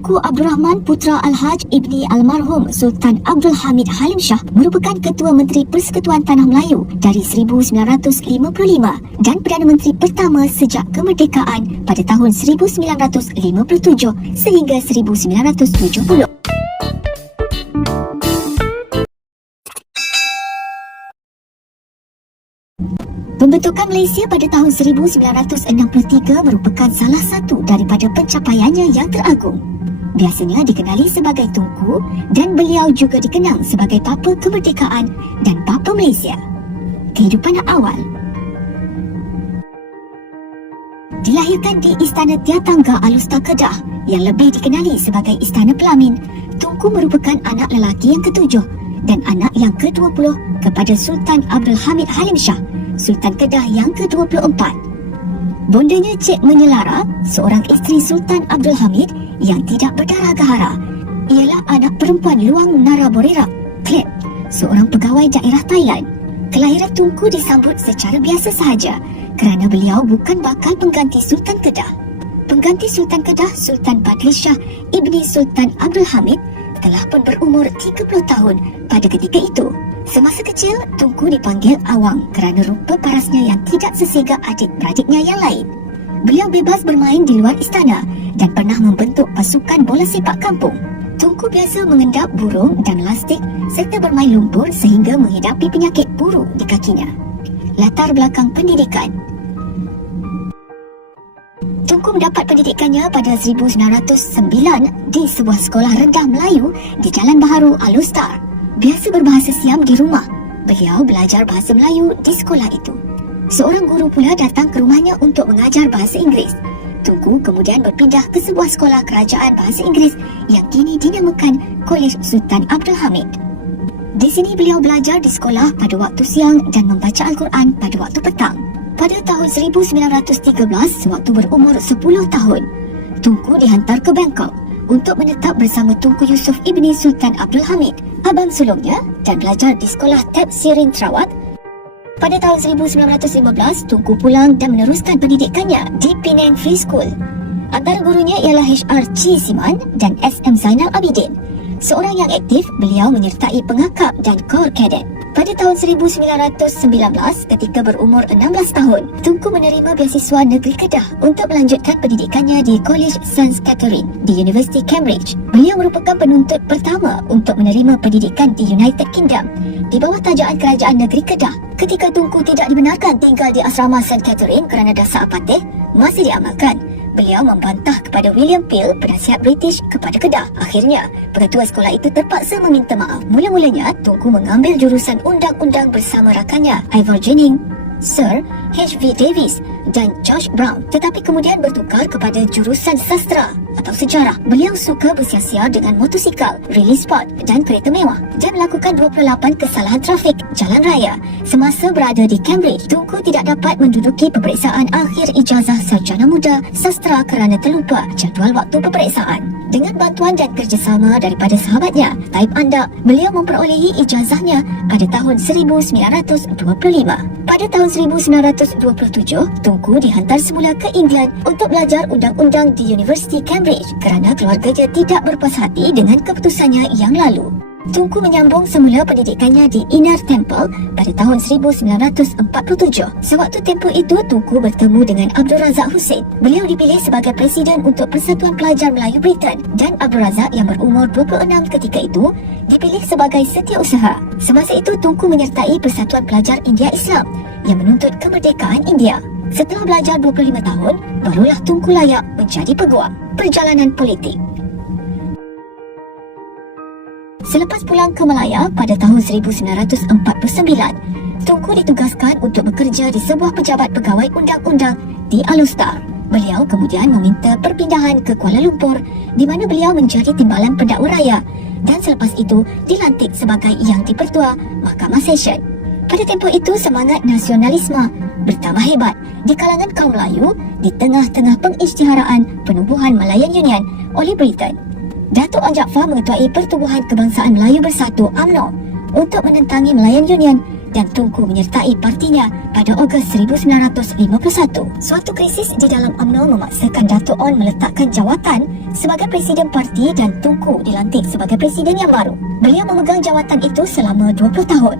Tunku Abdul Rahman Putra Al-Haj Ibni Almarhum Sultan Abdul Hamid Halim Shah merupakan Ketua Menteri Persekutuan Tanah Melayu dari 1955 dan Perdana Menteri pertama sejak kemerdekaan pada tahun 1957 sehingga 1970. Pembentukan Malaysia pada tahun 1963 merupakan salah satu daripada pencapaiannya yang teragung. Biasanya dikenali sebagai Tunku dan beliau juga dikenang sebagai Bapa Kemerdekaan dan Bapa Malaysia. Kehidupan awal. Dilahirkan di Istana Tiatangga Alustar Kedah yang lebih dikenali sebagai Istana Pelamin, Tunku merupakan anak lelaki yang ketujuh dan anak yang ke-20 kepada Sultan Abdul Hamid Halim Shah, Sultan Kedah yang ke-24. Bondanya Cik Menyelara, seorang isteri Sultan Abdul Hamid yang tidak berdarah gahara, ialah anak perempuan Luang Naraborera, Klep, seorang pegawai daerah Thailand. Kelahiran Tunku disambut secara biasa sahaja kerana beliau bukan bakal pengganti Sultan Kedah. Pengganti Sultan Kedah, Sultan Badli Shah Ibni Sultan Abdul Hamid, telah pun berumur 30 tahun pada ketika itu. Semasa kecil, Tunku dipanggil Awang kerana rupa parasnya yang tidak sesegak adik-beradiknya yang lain. Beliau bebas bermain di luar istana dan pernah membentuk pasukan bola sepak kampung. Tunku biasa mengendap burung dan lastik serta bermain lumpur sehingga menghidapi penyakit burung di kakinya. Latar belakang pendidikan. Tunku mendapat pendidikannya pada 1909 di sebuah sekolah rendah Melayu di Jalan Baharu, Alustar. Biasa berbahasa Siam di rumah. Beliau belajar bahasa Melayu di sekolah itu. Seorang guru pula datang ke rumahnya untuk mengajar bahasa Inggeris. Tunku kemudian berpindah ke sebuah sekolah kerajaan bahasa Inggeris yang kini dinamakan Kolej Sultan Abdul Hamid. Di sini beliau belajar di sekolah pada waktu siang dan membaca Al-Quran pada waktu petang. Pada tahun 1913, sewaktu berumur 10 tahun, Tunku dihantar ke Bangkok untuk menetap bersama Tunku Yusof Ibni Sultan Abdul Hamid, abang sulungnya, dan belajar di sekolah Tab Sirin Sarawak. Pada tahun 1915, Tunku pulang dan meneruskan pendidikannya di Penang Free School. Antara gurunya ialah H.R. Chi Siman dan S.M. Zainal Abidin. Seorang yang aktif, beliau menyertai pengakap dan kor kadet. Pada tahun 1919, ketika berumur 16 tahun, Tunku menerima beasiswa Negeri Kedah untuk melanjutkan pendidikannya di College St. Catherine di University Cambridge. Beliau merupakan penuntut pertama untuk menerima pendidikan di United Kingdom di bawah tajaan Kerajaan Negeri Kedah. Ketika Tunku tidak dibenarkan tinggal di asrama St. Catherine kerana dasar apatih masih diamalkan, beliau membantah kepada William Peel, penasihat British kepada Kedah. Akhirnya, pengetua sekolah itu terpaksa meminta maaf. Mula-mulanya, Tunku mengambil jurusan undang-undang bersama rakannya Ivor Jennings, Sir H.V. Davis dan George Brown, tetapi kemudian bertukar kepada jurusan sastra atau sejarah. Beliau suka bersiar-siar dengan motosikal, rally sport dan kereta mewah dan melakukan 28 kesalahan trafik jalan raya. Semasa berada di Cambridge, Tunku tidak dapat menduduki peperiksaan akhir ijazah sarjana muda sastra kerana terlupa jadual waktu peperiksaan. Dengan bantuan dan kerjasama daripada sahabatnya, Taib Andak, beliau memperolehi ijazahnya pada tahun 1925. Pada tahun 1927, Tunku dihantar semula ke England untuk belajar undang-undang di University Cambridge kerana keluarganya tidak berpuas hati dengan keputusannya yang lalu. Tunku menyambung semula pendidikannya di Inner Temple pada tahun 1947. Sewaktu tempoh itu, Tunku bertemu dengan Abdul Razak Hussein. Beliau dipilih sebagai Presiden untuk Persatuan Pelajar Melayu Britain dan Abdul Razak yang berumur 26 ketika itu dipilih sebagai setiausaha. Semasa itu, Tunku menyertai Persatuan Pelajar India Islam yang menuntut kemerdekaan India. Setelah belajar 25 tahun, barulah Tunku layak menjadi peguam. Perjalanan politik. Selepas pulang ke Malaya pada tahun 1949, Tunku ditugaskan untuk bekerja di sebuah pejabat pegawai undang-undang di Alustar. Beliau kemudian meminta perpindahan ke Kuala Lumpur di mana beliau menjadi timbalan pendakwa raya dan selepas itu dilantik sebagai Yang di-Pertua Mahkamah Session. Pada tempoh itu, semangat nasionalisme bertambah hebat di kalangan kaum Melayu di tengah-tengah pengisytiharaan penubuhan Malayan Union oleh Britain. Datuk An Jaafar mengetuai Pertubuhan Kebangsaan Melayu Bersatu UMNO untuk menentangi Malayan Union dan Tunku menyertai partinya pada Ogos 1951. Suatu krisis di dalam UMNO memaksakan Dato' On meletakkan jawatan sebagai Presiden Parti dan Tunku dilantik sebagai Presiden yang baru. Beliau memegang jawatan itu selama 20 tahun.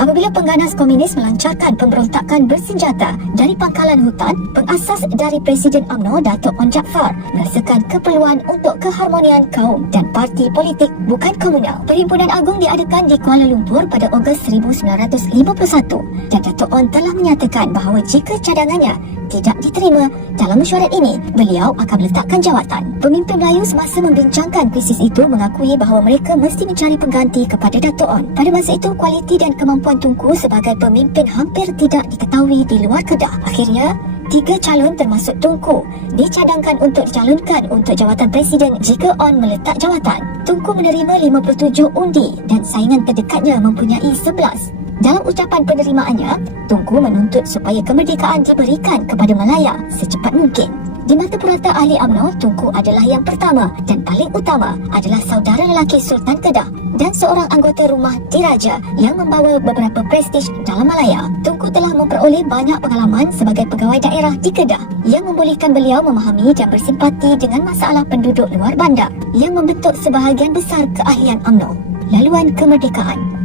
Apabila pengganas komunis melancarkan pemberontakan bersenjata dari pangkalan hutan, pengasas dari Presiden UMNO Dato' On Jaafar merasakan keperluan untuk keharmonian kaum dan parti politik bukan komunal. Perhimpunan Agung diadakan di Kuala Lumpur pada Ogos 1951 dan Dato' On telah menyatakan bahawa jika cadangannya tidak diterima dalam mesyuarat ini, beliau akan meletakkan jawatan. Pemimpin Melayu semasa membincangkan krisis itu mengakui bahawa mereka mesti mencari pengganti kepada Dato' On. Pada masa itu, kualiti dan kemampuan Tunku sebagai pemimpin hampir tidak diketahui di luar Kedah. Akhirnya, 3 calon termasuk Tunku dicadangkan untuk dicalonkan untuk jawatan Presiden jika On meletak jawatan. Tunku menerima 57 undi dan saingan terdekatnya mempunyai 11. Dalam ucapan penerimaannya, Tunku menuntut supaya kemerdekaan diberikan kepada Malaya secepat mungkin. Di mata purata ahli UMNO, Tunku adalah yang pertama dan paling utama adalah saudara lelaki Sultan Kedah dan seorang anggota rumah diraja yang membawa beberapa prestij dalam Malaya. Tunku telah memperoleh banyak pengalaman sebagai pegawai daerah di Kedah yang membolehkan beliau memahami dan bersimpati dengan masalah penduduk luar bandar yang membentuk sebahagian besar keahlian UMNO. Laluan kemerdekaan.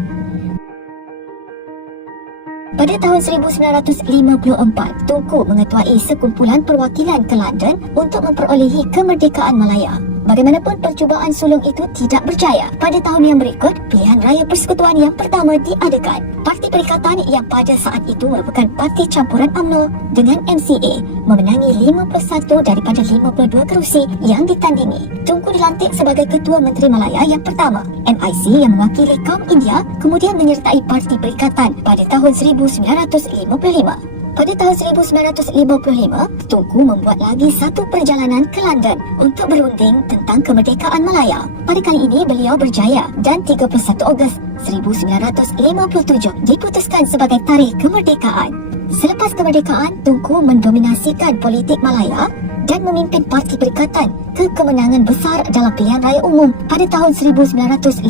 Pada tahun 1954, Tunku mengetuai sekumpulan perwakilan ke London untuk memperolehi kemerdekaan Malaya. Bagaimanapun percubaan sulung itu tidak berjaya. Pada tahun yang berikut, pilihan raya persekutuan yang pertama diadakan. Parti Perikatan yang pada saat itu merupakan parti campuran UMNO dengan MCA memenangi 51 daripada 52 kerusi yang ditandingi. Tunku dilantik sebagai Ketua Menteri Malaya yang pertama. MIC yang mewakili kaum India kemudian menyertai Parti Perikatan pada tahun 1955. Pada tahun 1955, Tunku membuat lagi satu perjalanan ke London untuk berunding tentang kemerdekaan Malaya. Pada kali ini beliau berjaya dan 31 Ogos 1957 diputuskan sebagai tarikh kemerdekaan. Selepas kemerdekaan, Tunku mendominasikan politik Malaya dan memimpin Parti Perikatan ke kemenangan besar dalam pilihan raya umum pada tahun 1959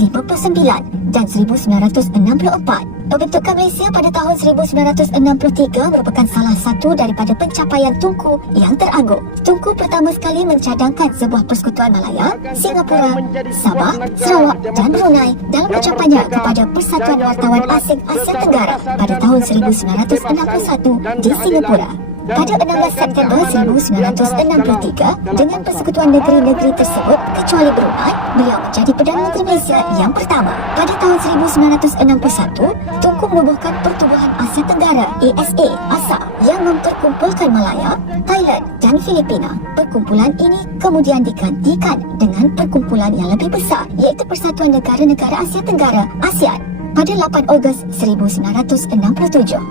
dan 1964. Pembentukan Malaysia pada tahun 1963 merupakan salah satu daripada pencapaian Tunku yang teragung. Tunku pertama sekali mencadangkan sebuah persekutuan Malaya, Singapura, Sabah, Sarawak dan Brunei dalam ucapannya kepada Persatuan Wartawan Asing Asia Tenggara pada tahun 1961 di Singapura. Pada 16 September 1963, dengan persekutuan negeri-negeri tersebut kecuali Brunei, beliau menjadi Perdana Menteri Malaysia yang pertama. Pada tahun 1961, Tunku menubuhkan Pertubuhan Asia Tenggara ASA yang memperkumpulkan Malaya, Thailand dan Filipina. Perkumpulan ini kemudian digantikan dengan perkumpulan yang lebih besar, iaitu Persatuan Negara-Negara Asia Tenggara ASEAN pada 8 Ogos 1967.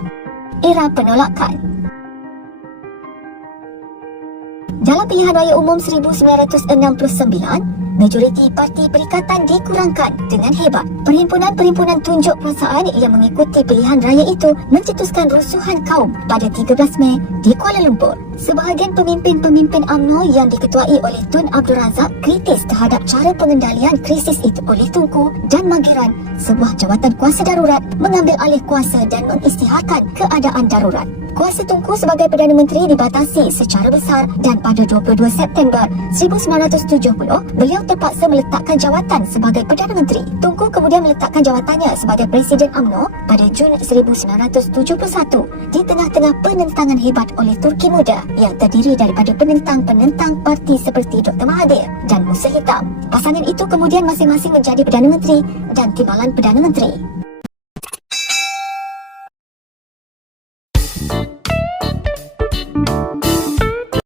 Era penolakan. Dalam pilihan raya umum 1969, majoriti Parti Perikatan dikurangkan dengan hebat. Perhimpunan-perhimpunan tunjuk perasaan yang mengikuti pilihan raya itu mencetuskan rusuhan kaum pada 13 Mei di Kuala Lumpur. Sebahagian pemimpin-pemimpin UMNO yang diketuai oleh Tun Abdul Razak kritis terhadap cara pengendalian krisis itu oleh Tunku dan manggiran sebuah jawatan kuasa darurat mengambil alih kuasa dan mengisytiharkan keadaan darurat. Kuasa Tunku sebagai Perdana Menteri dibatasi secara besar dan pada 22 September 1970, beliau terpaksa meletakkan jawatan sebagai Perdana Menteri. Tunku kemudian meletakkan jawatannya sebagai Presiden UMNO pada Jun 1971 di tengah-tengah penentangan hebat oleh Turki Muda yang terdiri daripada penentang-penentang parti seperti Dr. Mahathir dan Musa Hitam. Pasangan itu kemudian masing-masing menjadi Perdana Menteri dan Timbalan Perdana Menteri.